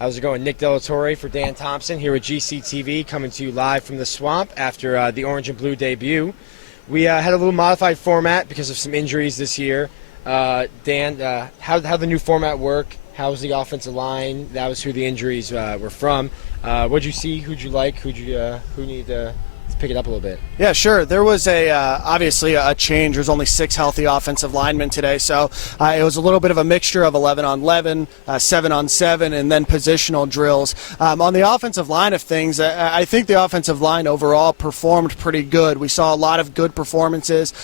How's it going? Nick Delatorre for Dan Thompson here with GCTV, coming to you live from the Swamp after the Orange and Blue debut. We had a little modified format because of some injuries this year. Dan, how'd the new format work? How was the offensive line? That was who the injuries were from. What'd you see? Who'd you like? Who needed to pick it up a little bit? Yeah, sure. There was obviously a change. There's only 6 healthy offensive linemen today, so it was a little bit of a mixture of 11-on-11, 7-on-7, and then positional drills. On the offensive line of things, I think the offensive line overall performed pretty good. We saw a lot of good performances.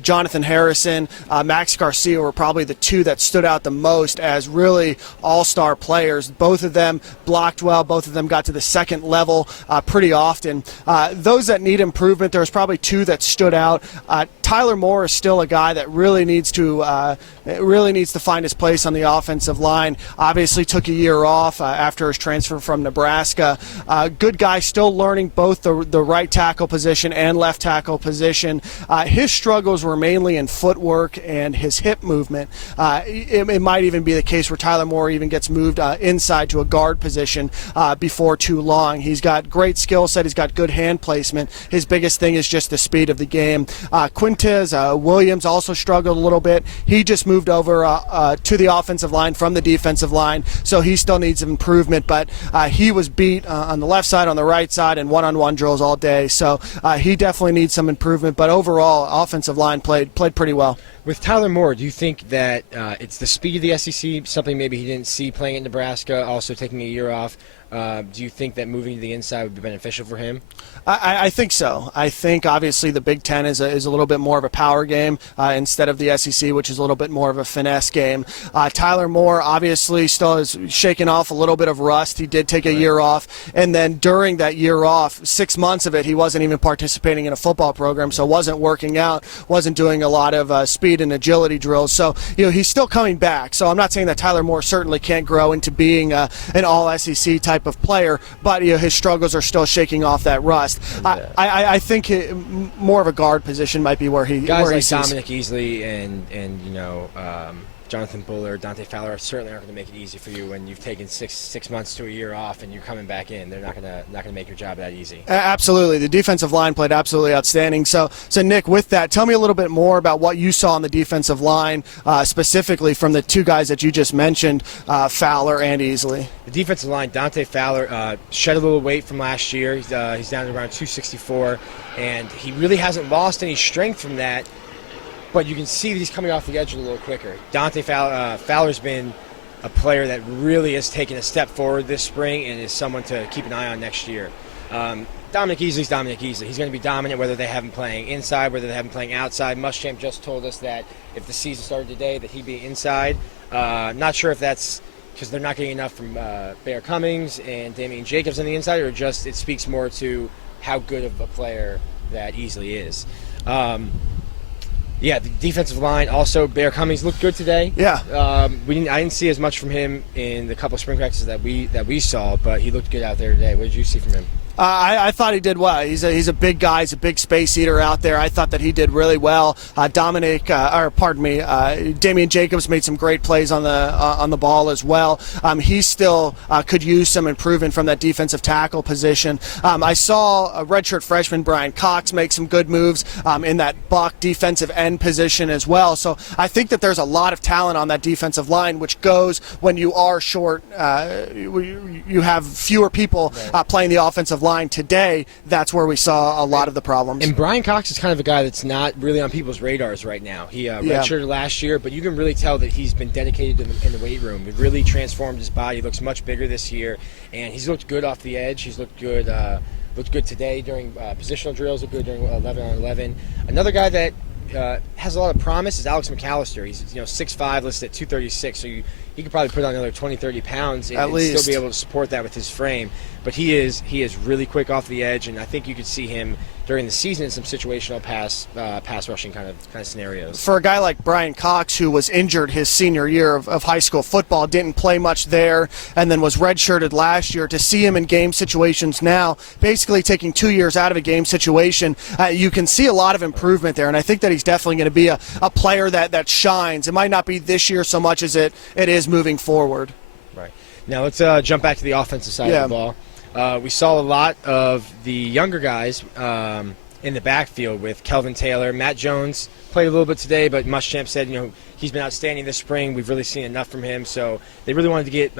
Jonathan Harrison, Max Garcia were probably the 2 that stood out the most as really all-star players. Both of them blocked well. Both of them got to the second level pretty often. Those that need improvement, there's probably 2 that stood out. Tyler Moore is still a guy that really needs to find his place on the offensive line. Obviously took a year off after his transfer from Nebraska. Good guy, still learning both the right tackle position and left tackle position. His struggles were mainly in footwork and his hip movement. It might even be the case where Tyler Moore even gets moved inside to a guard position before too long. He's got great skill set. He's got good hand placement. His biggest thing is just the speed of the game. Quintez Williams also struggled a little bit. He just moved over to the offensive line from the defensive line, so he still needs improvement, but he was beat on the left side, on the right side, and one-on-one drills all day, so he definitely needs some improvement, but overall, offensive line played pretty well. With Tyler Moore, do you think that it's the speed of the SEC, something maybe he didn't see playing at Nebraska, also taking a year off? Do you think that moving to the inside would be beneficial for him? I think so. I think obviously the Big Ten is a little bit more of a power game instead of the SEC, which is a little bit more of a finesse game. Tyler Moore obviously still is shaking off a little bit of rust. He did take a year off, and then during that year off, 6 months of it, he wasn't even participating in a football program, so wasn't working out, wasn't doing a lot of speed and agility drills. So he's still coming back. So I'm not saying that Tyler Moore certainly can't grow into being an all-SEC type of player, but his struggles are still shaking off that rust. I think more of a guard position might be where he guys where like he sees. Dominic Easley and Jonathan Buller, Dante Fowler certainly aren't going to make it easy for you when you've taken six months to a year off and you're coming back in. They're not going to make your job that easy. Absolutely, the defensive line played absolutely outstanding. So Nick, with that, tell me a little bit more about what you saw on the defensive line, specifically from the 2 guys that you just mentioned, Fowler and Easley. The defensive line, Dante Fowler shed a little weight from last year. He's down to around 264, and he really hasn't lost any strength from that. But you can see that he's coming off the edge a little quicker. Dante Fowler's been a player that really has taken a step forward this spring and is someone to keep an eye on next year. Dominic Easley's Dominic Easley. He's going to be dominant whether they have him playing inside, whether they have him playing outside. Muschamp just told us that if the season started today that he'd be inside. Not sure if that's because they're not getting enough from Bear Cummings and Damian Jacobs on the inside, or just it speaks more to how good of a player that Easley is. Yeah, the defensive line also. Bear Cummings looked good today. Yeah. I didn't see as much from him in the couple of spring practices that we saw, but he looked good out there today. What did you see from him? I thought he did well. He's a big guy. He's a big space eater out there. I thought that he did really well. Damian Jacobs made some great plays on the ball as well. He still could use some improvement from that defensive tackle position. I saw a redshirt freshman Brian Cox make some good moves in that buck defensive end position as well. So I think that there's a lot of talent on that defensive line, which goes when you are short. You have fewer people playing the offensive line today. That's where we saw a lot of the problems. And Brian Cox is kind of a guy that's not really on people's radars right now. He redshirted last year, but you can really tell that he's been dedicated in the weight room. It really transformed his body. He looks much bigger this year, and he's looked good off the edge. He's looked good. Looked good today during positional drills. Looked good during 11-on-11. Another guy that has a lot of promise is Alex McAllister. He's 6'5", listed at 236, so he could probably put on another 20-30 pounds and still be able to support that with his frame. But he is really quick off the edge, and I think you could see him during the season in some situational pass rushing kind of scenarios. For a guy like Brian Cox, who was injured his senior year of high school football, didn't play much there, and then was redshirted last year, to see him in game situations now, basically taking 2 years out of a game situation, you can see a lot of improvement there, and I think that he's definitely going to be a player that shines. It might not be this year so much as it is moving forward. Right. Now let's jump back to the offensive side of the ball. We saw a lot of the younger guys in the backfield with Kelvin Taylor. Matt Jones played a little bit today, but Muschamp said, he's been outstanding this spring. We've really seen enough from him. So they really wanted to get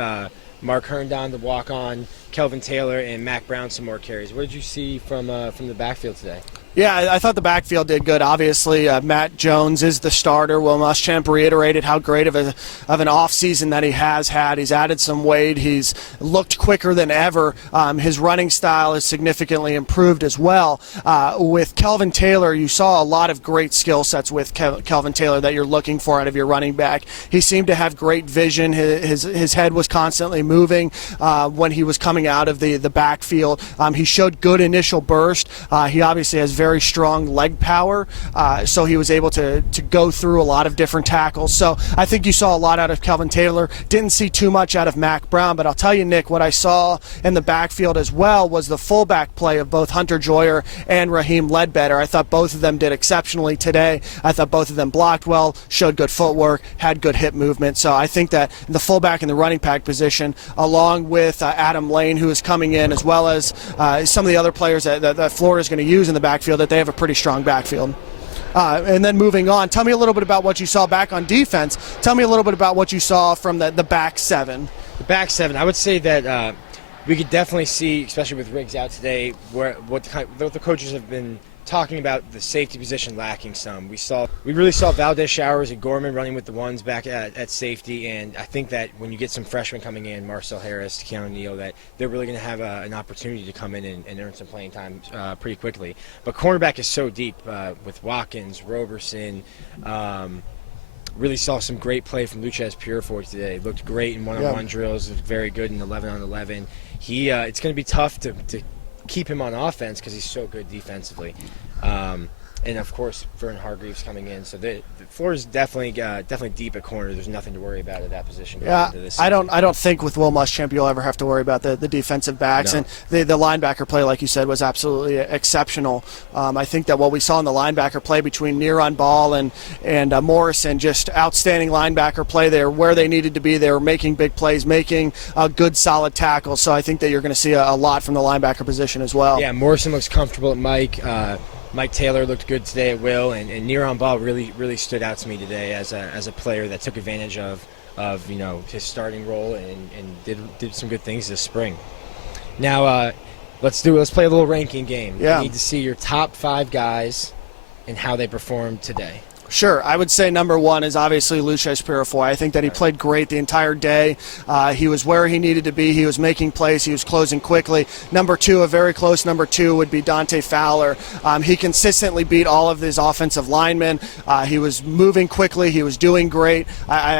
Mark Herndon to walk on, Kelvin Taylor, and Mac Brown some more carries. What did you see from the backfield today? Yeah, I thought the backfield did good. Obviously, Matt Jones is the starter. Will Muschamp reiterated how great of an offseason that he has had. He's added some weight. He's looked quicker than ever. His running style has significantly improved as well. With Kelvin Taylor, you saw a lot of great skill sets with Kelvin Taylor that you're looking for out of your running back. He seemed to have great vision. His head was constantly moving when he was coming out of the backfield. He showed good initial burst. He obviously has very strong leg power, so he was able to go through a lot of different tackles. So I think you saw a lot out of Kelvin Taylor. Didn't see too much out of Mac Brown, but I'll tell you, Nick, what I saw in the backfield as well was the fullback play of both Hunter Joyer and Raheem Ledbetter. I thought both of them did exceptionally today. I thought both of them blocked well, showed good footwork, had good hip movement. So I think that the fullback and the running back position, along with Adam Lane, who is coming in, as well as some of the other players that Florida's going to use in the backfield, that they have a pretty strong backfield. And then moving on, tell me a little bit about what you saw back on defense. Tell me a little bit about what you saw from the back seven. The back seven, I would say that we could definitely see, especially with Riggs out today, what the coaches have been talking about the safety position lacking some. We really saw Valdez Showers and Gorman running with the ones back at safety, and I think that when you get some freshmen coming in, Marcel Harris, Keanu Neal, that they're really going to have an opportunity to come in and earn some playing time pretty quickly. But cornerback is so deep with Watkins, Roberson. Really saw some great play from Luchez Purifoy today. Looked great in one-on-one drills. Looked very good in 11-on-11. It's going to be tough to keep him on offense because he's so good defensively. And of course, Vern Hargreaves coming in. So the floor is definitely deep at corner. There's nothing to worry about at that position. Yeah, I don't think with Will Muschamp you'll ever have to worry about the defensive backs. No. And the linebacker play, like you said, was absolutely exceptional. I think that what we saw in the linebacker play between Neron Ball and Morrison, just outstanding linebacker play. They were where they needed to be. They were making big plays, making good, solid tackles. So I think that you're going to see a lot from the linebacker position as well. Yeah, Morrison looks comfortable at Mike. Mike Taylor looked good today at Will, and Neron Ball really stood out to me today as a player that took advantage of his starting role and did some good things this spring. Now let's play a little ranking game. Yeah. You need to see your top 5 guys and how they performed today. Sure. I would say number one is obviously Luchez Purifoy. I think that he played great the entire day. He was where he needed to be. He was making plays. He was closing quickly. Number two, a very close number two, would be Dante Fowler. He consistently beat all of his offensive linemen. He was moving quickly. He was doing great.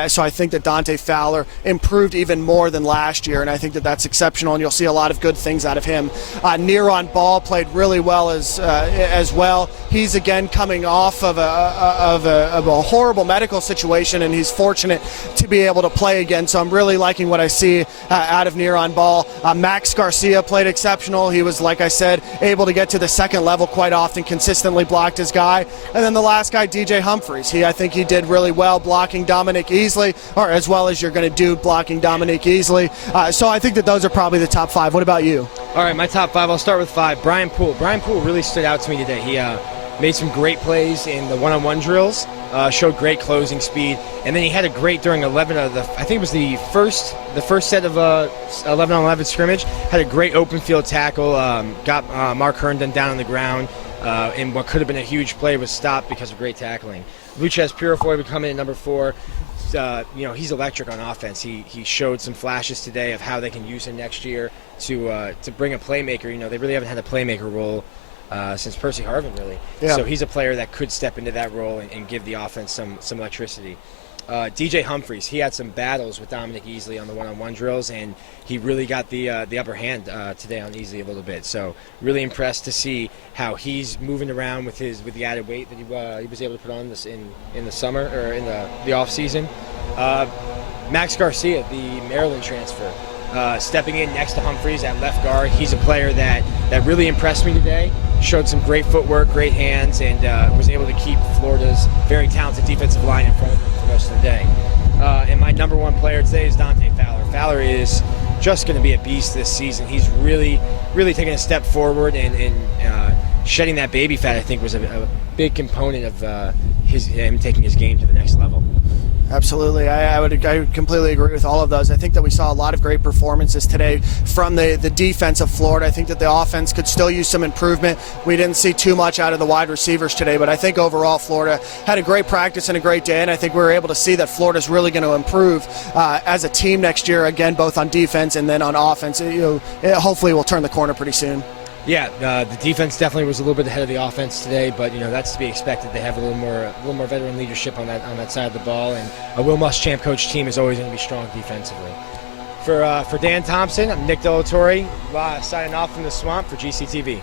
So I think that Dante Fowler improved even more than last year, and I think that that's exceptional, and you'll see a lot of good things out of him. Neron Ball played really well as well. He's again coming off of a horrible medical situation, and he's fortunate to be able to play again. So I'm really liking what I see out of Neron Ball. Max Garcia played exceptional. He was, like I said, able to get to the second level quite often, consistently blocked his guy. And then the last guy, DJ Humphreys. I think he did really well blocking Dominic Easley, or as well as you're going to do blocking Dominic Easley. So I think that those are probably the top 5. What about you? All right, my top 5. I'll start with 5. Brian Poole. Brian Poole really stood out to me today. He made some great plays in the one-on-one drills, showed great closing speed, and then he had a great during 11 of the, I think it was the first set of 11-on-11 scrimmage, had a great open field tackle, got Mark Herndon down on the ground, and what could have been a huge play was stopped because of great tackling. Luchez Purifoy would come in at number 4. He's electric on offense. He showed some flashes today of how they can use him next year to bring a playmaker. They really haven't had a playmaker role since Percy Harvin, really. Yeah. So he's a player that could step into that role and give the offense some electricity. DJ Humphreys, he had some battles with Dominic Easley on the one-on-one drills, and he really got the upper hand today on Easley a little bit. So really impressed to see how he's moving around with the added weight that he was able to put on this in the summer or in the off season. Max Garcia, the Maryland transfer, stepping in next to Humphreys at left guard. He's a player that really impressed me today. Showed some great footwork, great hands, and was able to keep Florida's very talented defensive line in front of him for most of the day. And my number 1 player today is Dante Fowler. Fowler is just going to be a beast this season. He's really taken a step forward, and shedding that baby fat, I think, was a big component of him taking his game to the next level. Absolutely. I would completely agree with all of those. I think that we saw a lot of great performances today from the defense of Florida. I think that the offense could still use some improvement. We didn't see too much out of the wide receivers today, but I think overall Florida had a great practice and a great day, and I think we were able to see that Florida's really going to improve as a team next year, again, both on defense and then on offense. Hopefully we'll turn the corner pretty soon. Yeah, the defense definitely was a little bit ahead of the offense today, but that's to be expected. They have a little more veteran leadership on that side of the ball, and a Will Muschamp coach team is always going to be strong defensively. For Dan Thompson, I'm Nick Delatorre, signing off from the Swamp for GCTV.